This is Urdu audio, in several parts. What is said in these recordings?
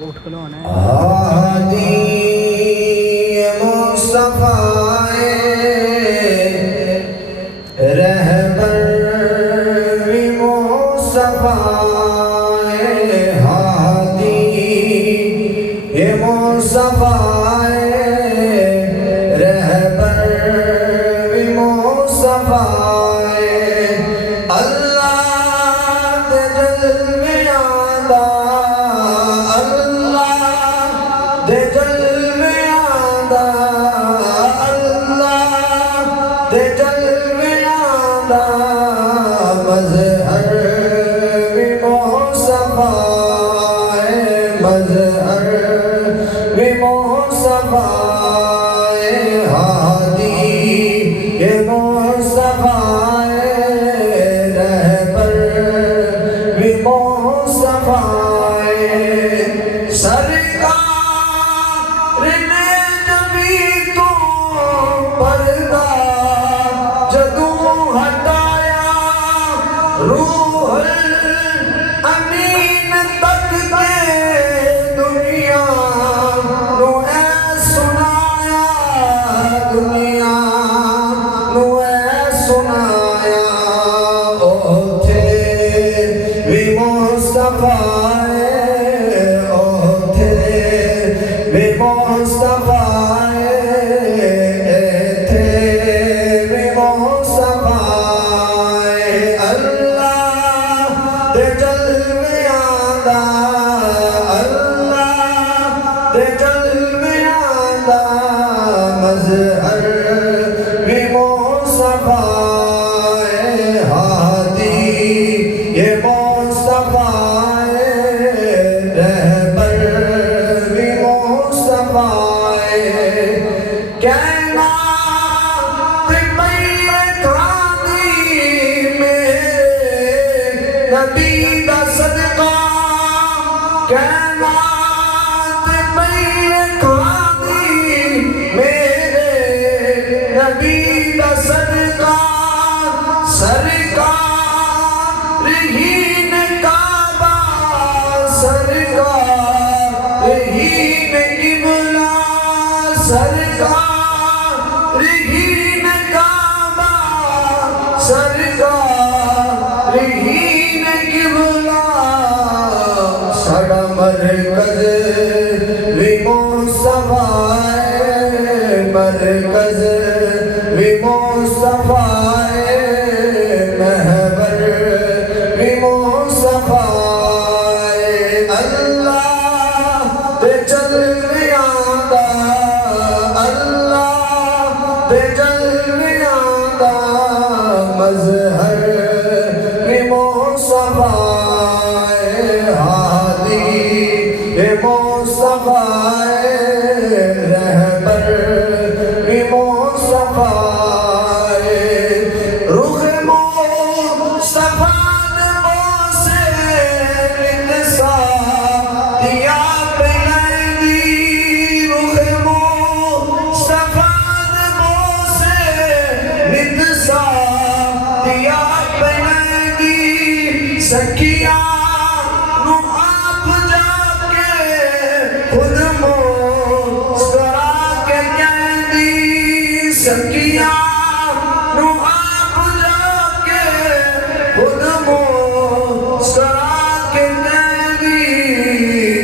ہادی مصطفیٰ رہبر مصطفیٰ ہادی مصطفیٰ رہبر مصطفیٰ مرکز بھی مصطفیٰ محور بھی مصطفیٰ اللہ تے چل بھی آندا اللہ تے چل بھی آندا مظہر بھی مصطفیٰ ہادی بھی مصطفیٰ سکیاں نو آپ جا کے خود مسکرا کے کہندی سکیاں نو آپ جا کے خود مسکرا کے کہندی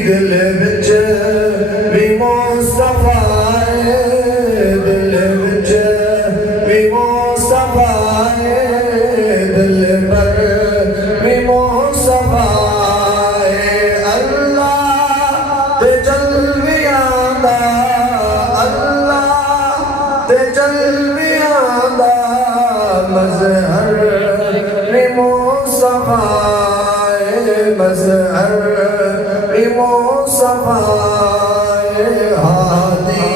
دل وچ بھی مصطفیٰ دل وچ بھی مصطفیٰ دل پر مظہر بھی مصطفیٰ مظہر بھی مصطفیٰ ہادی